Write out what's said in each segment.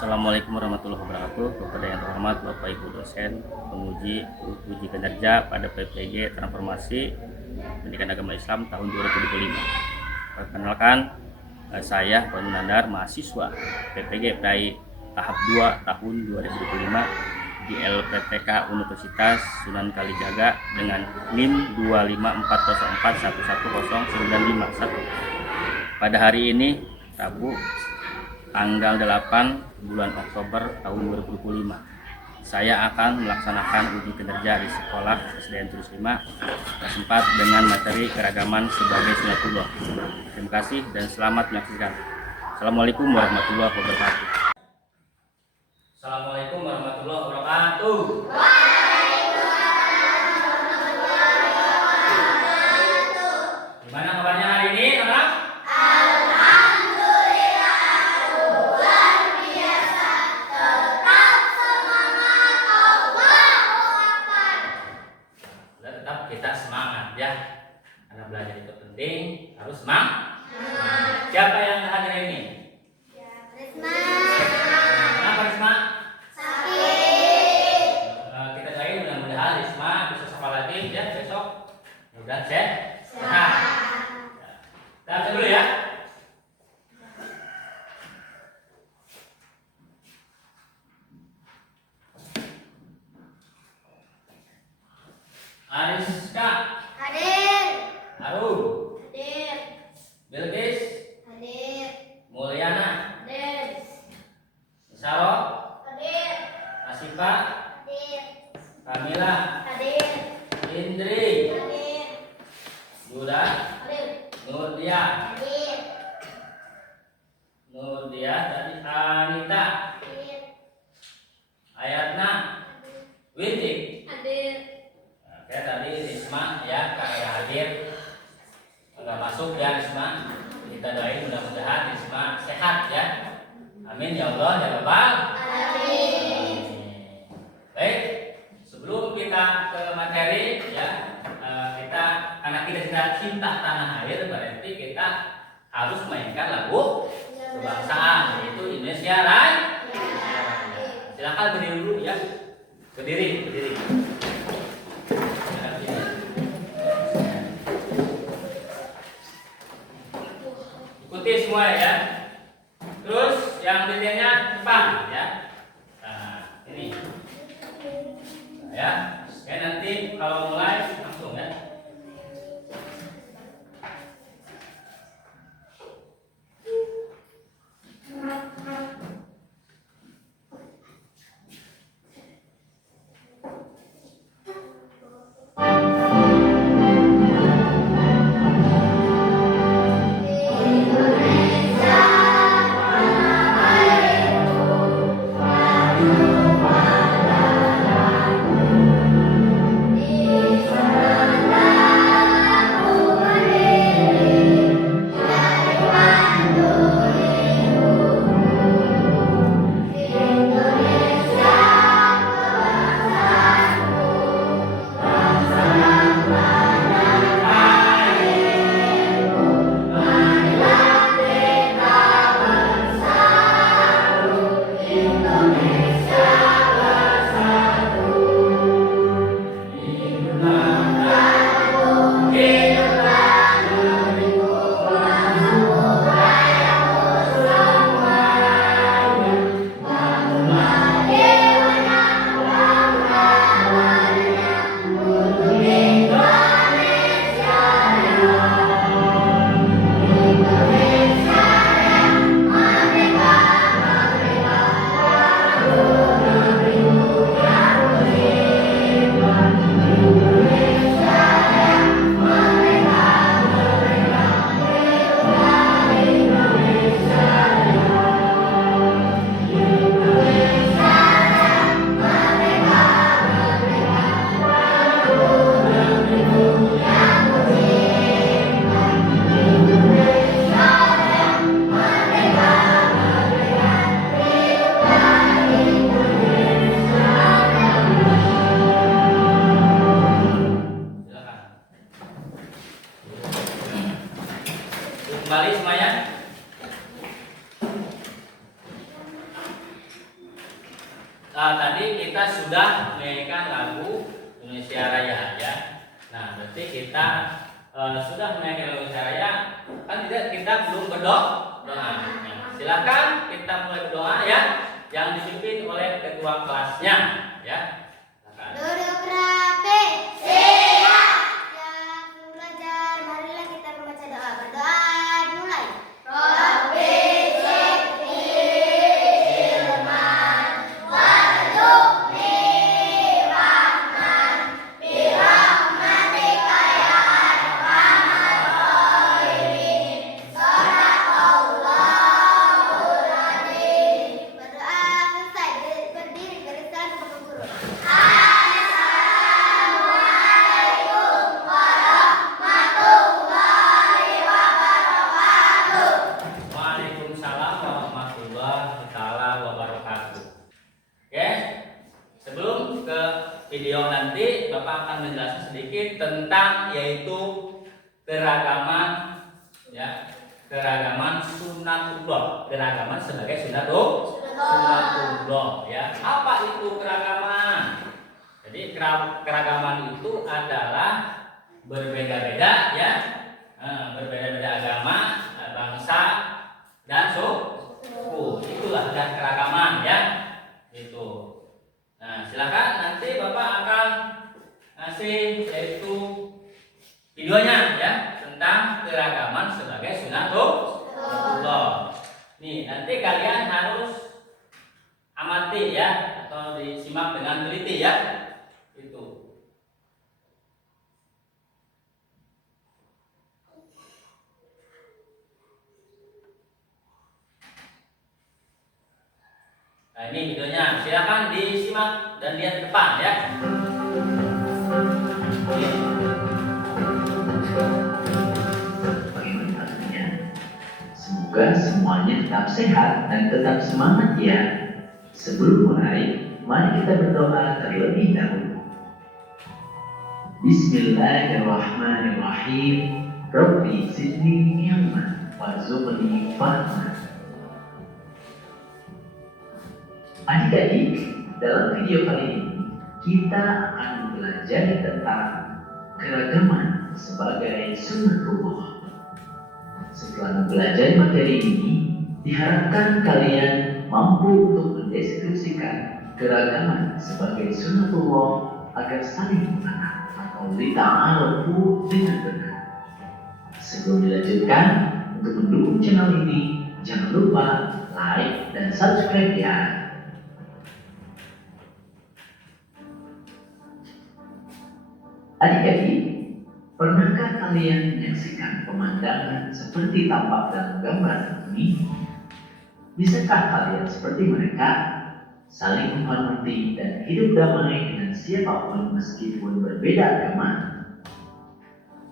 Assalamualaikum warahmatullahi wabarakatuh. Kepada yang terhormat Bapak Ibu dosen, penguji uji kinerja pada PPG Transformasi Pendidikan Agama Islam tahun 2025. Perkenalkan, saya Pak Nandar, mahasiswa PPG PAI tahap 2 tahun 2025 di LPTK Universitas Sunan Kalijaga dengan NIM 25404110951. Pada hari ini Rabu tanggal 8 bulan Oktober tahun 2025, saya akan melaksanakan uji kinerja di sekolah SDN Terus 5 kelas 4 dengan materi keragaman sebagai sunatullah. Terima kasih dan selamat menyaksikan. Assalamualaikum warahmatullahi wabarakatuh. Assalamualaikum warahmatullahi wabarakatuh. Gimana kabarnya hari ini, anak? Kita semangat ya, karena belajar itu penting, harus semangat. Siapa yang hadir ini? Risma. Kenapa Risma? Sakit. Kita doain mudah-mudahan Risma bisa sekolah lagi ya besok. Mudah sehat. Kita baca dulu ya. Ariska, Hadir. Arun, Hadir. Bilqis, Hadir. Mulyana, Hadir. Saro, Hadir. Asifa, Hadir. Kamila, Hadir. Indri, Hadir. Yuda, Hadir. Nurdia, Hadir. tadi Anita, Hadir. Ayatna, Wintik. Hadir. Oke, tadi Risma ya, kakak hadir. Agak masuk ya Risma. Kita doain mudah-mudahan Risma sehat ya. Amin ya Allah ya Rabbal. Amin. Baik, sebelum kita ke materi ya, kita karena kita cinta tanah air, berarti kita harus mainkan lagu kebangsaan yaitu Indonesia Raya. Silakan berdiri dulu ya. Berdiri. Ikuti semua ya. Terus yang detailnya Jepang ya. Nah, ini. Nah, ya. Oke, nanti kalau mulai langsung ya. Kembali semuanya. tadi kita sudah menyanyikan lagu Indonesia Raya ya. Nah, berarti kita sudah menyanyikan lagu Indonesia Raya, kan tidak kita belum berdoa. Nah, silakan kita mulai berdoa ya, yang dipimpin oleh ketua kelasnya ya. Silakan. Duduk rapi. Siap. Yang belajar, marilah kita membaca doa. Berdoa dimulai. Rabbi zidni ilman warzuqni rahman birahmatika ya arhamar rahimin. Shadaqallahul adzim. Berdoa selesai, berdiri barisan sama guru. Assalamualaikum warahmatullahi wabarakatuh. Waalaikumsalam warahmatullahi taala wabarakatuh. Oke, sebelum ke video nanti, Bapak akan menjelaskan sedikit tentang yaitu keragaman ya, keragaman sunatullah, keragaman sebagai sunatullah ya. Apa itu keragaman? Jadi keragaman itu adalah berbeda-beda ya, berbeda-beda agama, bangsa dan suku. Itulah dan keragaman ya. Itu. Nah, silakan nanti Bapak akan ngasih yaitu videonya ya tentang keragaman sebagai sunatullah. Nih, nanti kalian harus amati ya atau disimak dengan teliti ya. Itu. Nah, ini videonya, silakan disimak dan lihat ke depan ya. Bagaimana kabarnya? Semoga semuanya tetap sehat dan tetap semangat ya. Sebelum mulai, mari kita berdoa terlebih dahulu. Bismillahirrahmanirrahim. Rabbi zidni ilman warzuqni fahman. Adik-adik, dalam video kali ini kita akan belajar tentang keragaman sebagai sunatullah. Setelah belajar materi ini, diharapkan kalian mampu untuk mendeskripsikan keragaman sebagai sunatullah agar saling mengenal atau lita'arufu dengan benar. Sebelum dilanjutkan, untuk mendukung channel ini, jangan lupa like dan subscribe ya. Adik-adik, pernahkah kalian menyaksikan pemandangan seperti tampak dalam gambar ini? Bisakah kalian seperti mereka, saling menghormati dan hidup damai dengan siapapun meskipun berbeda agama?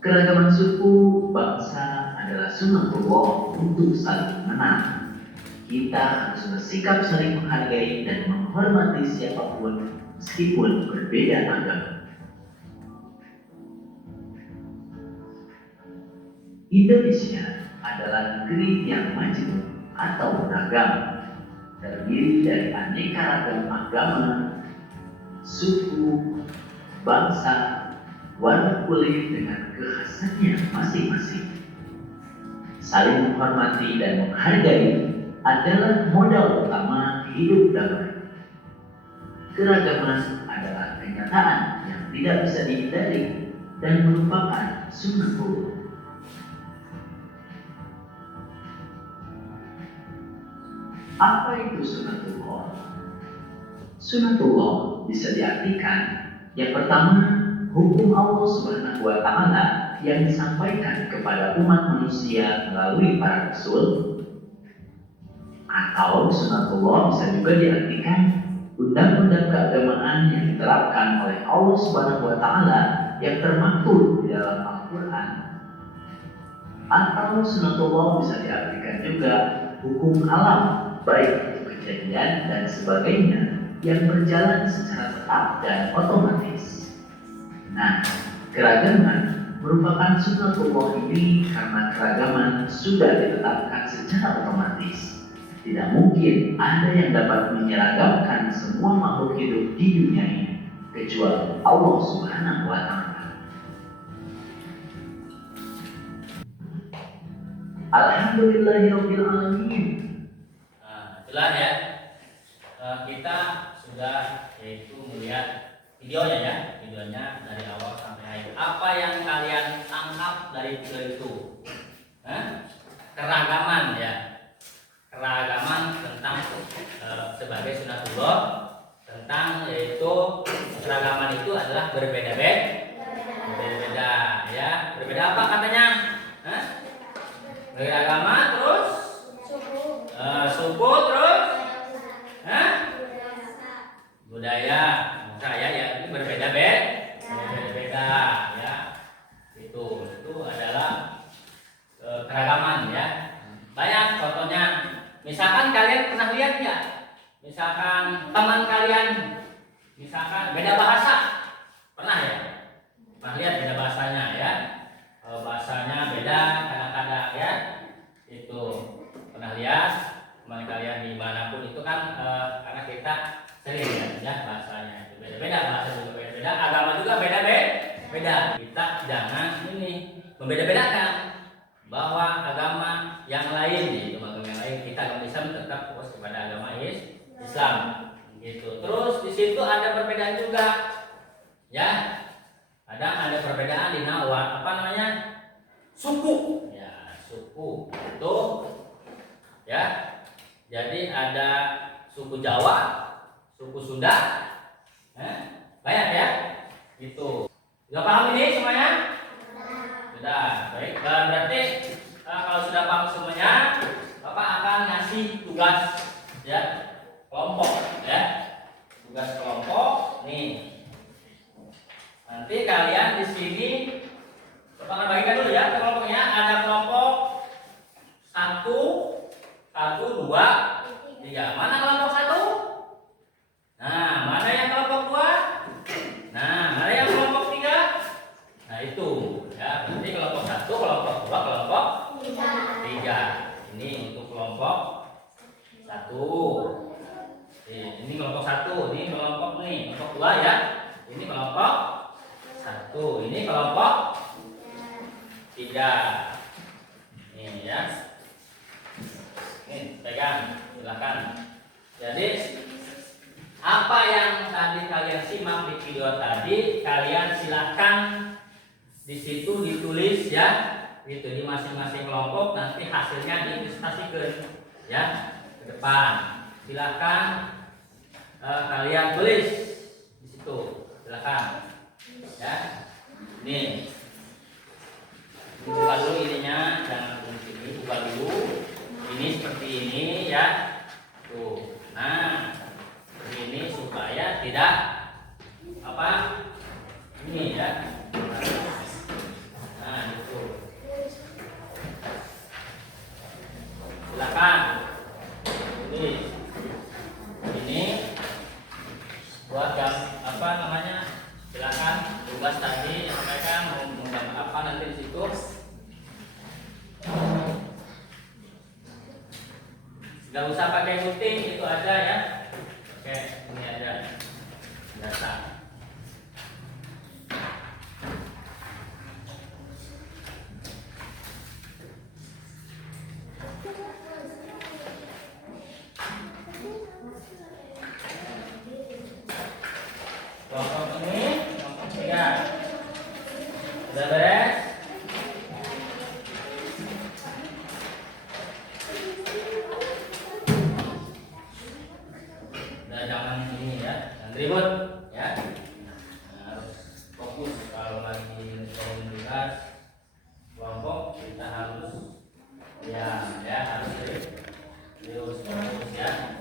Keragaman suku, bangsa adalah sunatullah untuk saling mengenal. Kita harus bersikap saling menghargai dan menghormati siapapun meskipun berbeda agama. Indonesia adalah negeri yang maju atau beragam, terdiri dari aneka ragam agama, suku, bangsa, warna kulit dengan kekhasannya masing-masing. Saling menghormati dan menghargai adalah modal utama hidup damai. Keragaman adalah kenyataan yang tidak bisa dihindari dan merupakan sunatullah. Apa itu sunatullah? Sunatullah bisa diartikan yang pertama, hukum Allah Subhanahu wa Ta'ala yang disampaikan kepada umat manusia melalui para rasul. Atau sunatullah bisa juga diartikan undang-undang keagamaan yang diterapkan oleh Allah Subhanahu wa Ta'ala yang termaktub di dalam Al-Quran. Atau sunatullah bisa diartikan juga hukum alam, baik itu kejadian dan sebagainya yang berjalan secara tetap dan otomatis. Nah, keragaman merupakan sunatullah ini karena keragaman sudah ditetapkan secara otomatis, Tidak mungkin ada yang dapat menyeragamkan semua makhluk hidup di dunia ini kecuali Allah Subhanahu wa Ta'ala. Alhamdulillahirabbil alamin. Nah, itulah ya. Kita sudah yaitu melihat videonya dari awal sampai akhir. Apa yang kalian tangkap dari video itu? Keragaman ya. Keragaman tentang sebagai sunatullah, tentang yaitu keragaman itu adalah berbeda-beda ya. Berbeda apa katanya? Beragama terus suku terus budaya. Saya ya ini berbeda-beda ya. Itu adalah keragaman ya. Banyak contohnya. Misalkan kalian pernah lihat ya, misalkan teman kalian misalkan beda bahasa, pernah ya? Pernah lihat beda bahasanya ya? Bahasanya beda kadang-kadang ya. Itu pernah lihat teman kalian dimanapun itu kan karena kita sering ya bahasanya itu beda-beda, bahasa juga beda-beda, agama juga beda-beda. Kita jangan ini membeda-bedakan bahwa agama yang lain itu agama yang lain, kita agama Islam tetap fokus kepada agama Islam gitu. Terus di situ ada perbedaan juga ya, ada perbedaan di suku ya, suku itu ya. Jadi ada suku Jawa, suku Sunda, banyak ya gitu. Sudah paham ini semuanya? Sudah, baik. Berarti kalau sudah paham semuanya, Bapak akan ngasih tugas ya, kelompok ya. Tugas kelompok nih. Nanti kalian di sini Bapak akan bagikan dulu ya kelompoknya. Ada kelompok 1, 2, 3. Mana kelompok 1? Nah, mana yang kelompok 2? Nah, mana yang kelompok 3? Nah, itu. Ya, berarti kelompok 1, kelompok 2, kelompok 3. Ini untuk kelompok 1. Ini kelompok 1, ini kelompok kelompok 2 ya. Ini kelompok 1, ini kelompok 3. Ini ya. Ini pegang, silakan. Jadi apa yang tadi kalian simak di video tadi, kalian silakan di situ ditulis ya, gitu di masing-masing kelompok, nanti hasilnya diilustrasikan ya ke depan. Silakan kalian tulis di situ, silakan ya. Nih, buka dulu ininya, jangan tulis ini, buka dulu. Ini seperti ini ya, tuh. Nah, ini supaya tidak apa ini ya. Nah, itu. Silakan. Ini buat apa namanya? Silakan tugas tadi mereka mau menggambar apa nanti di situ. Gak usah pakai gunting, itu aja ya. Oke, ini aja data. Kelompok ini, kelompok 3. Sudah beres? Udah, jangan ini ya, jangan ribut ya. Harus fokus kalau lagi ngerjain tugas kelompok, kita harus ya harus serius fokus ya.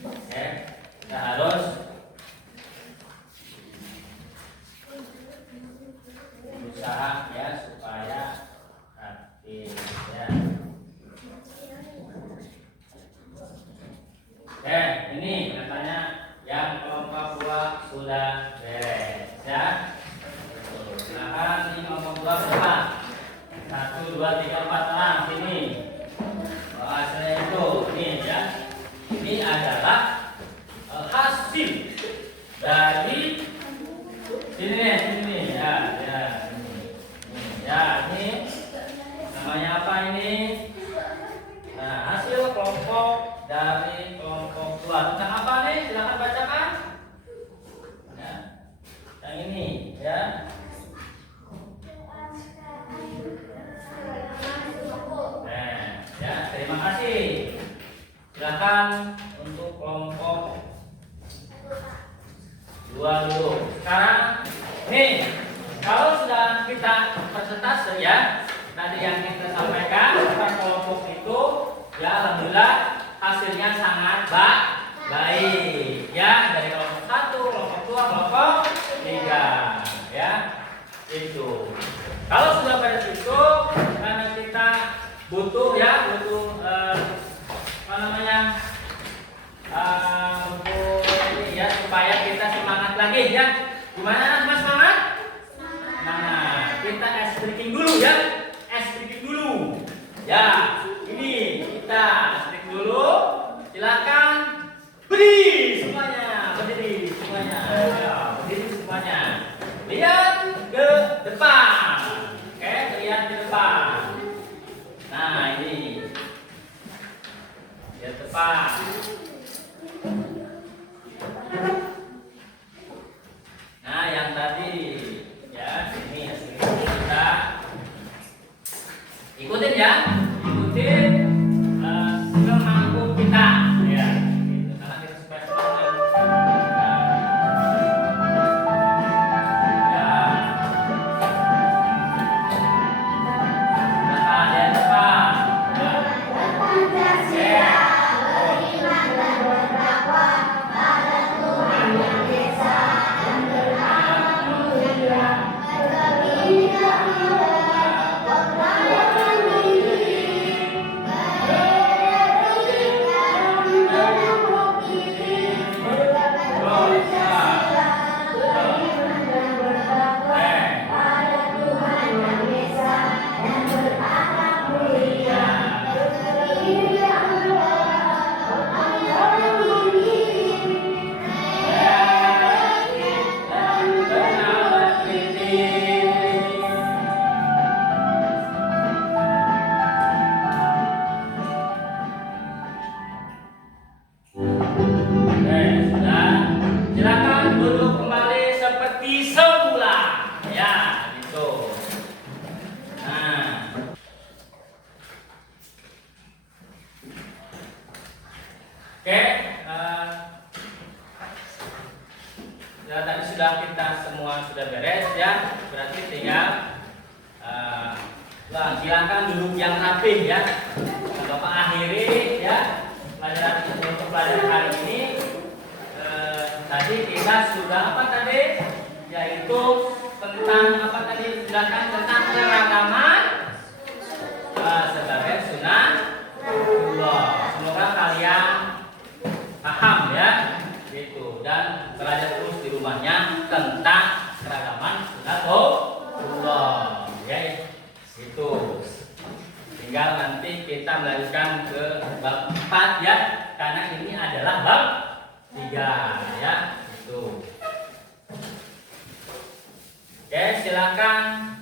Oke, kita harus berusaha ya supaya aktif ya. Oke, ini katanya yang kelompok 2 sudah beres ya. Silakan ini kelompok 2 berapa? kita persentase ya. Tadi yang kita sampaikan per kelompok itu ya alhamdulillah hasilnya sangat baik ya, dari kelompok 1, kelompok 2, kelompok 3 ya. Itu. Kalau sudah pada situ karena kita butuh apa namanya? Untuk ini ya supaya kita semangat lagi ya. Gimana Mas semangat? Semangat. Kita ice breaking dulu ya. Ice breaking dulu. Ya, ini kita ice breaking dulu. Silakan berdiri semuanya. Berdiri semuanya. Ya, berdiri semuanya. Lihat ke depan. Oke, lihat ke depan. Nah, ini. Lihat depan. Nah, yang tadi ya sini kita ikutin ya, ikutin semampu kita ya. Gitu. Karena kita supaya semangat. Ya. Depan, ya depan. Ya. Pancasila beriman dan bertakwa pada Tuhan Yang Esa dan beragama mulia. Kebinekaan kepercayaan diri, keberadaan dan provinsi. Pancasila beriman dan bertakwa pada Tuhan Yang Esa dan beragama mulia. Silakan duduk kembali seperti semula ya, gitu. Nah, oke, ya tadi sudah kita semua sudah beres ya, berarti tinggal silakan duduk yang rapih ya. Bapak akhiri ya pelajaran untuk pelajaran hari ini. Tadi kita sudah apa tadi? Yaitu tentang apa tadi? Silakan tentang keragaman sebagai sunatullah. Semoga kalian paham ya, gitu, dan belajar terus di rumahnya tentang keragaman sunatullah. Ya, itu. Tinggal nanti kita melanjutkan ke bab 4 ya, karena ini adalah bab 3 ya, itu. Oke, silakan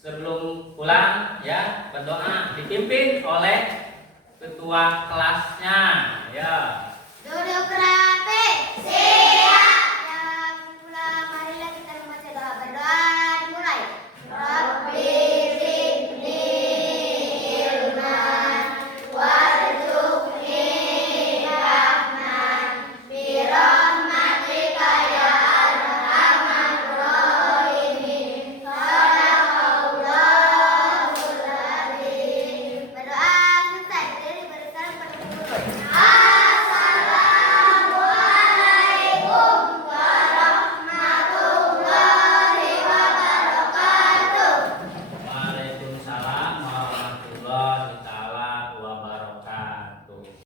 sebelum pulang ya berdoa dipimpin oleh ketua kelasnya ya. Duduk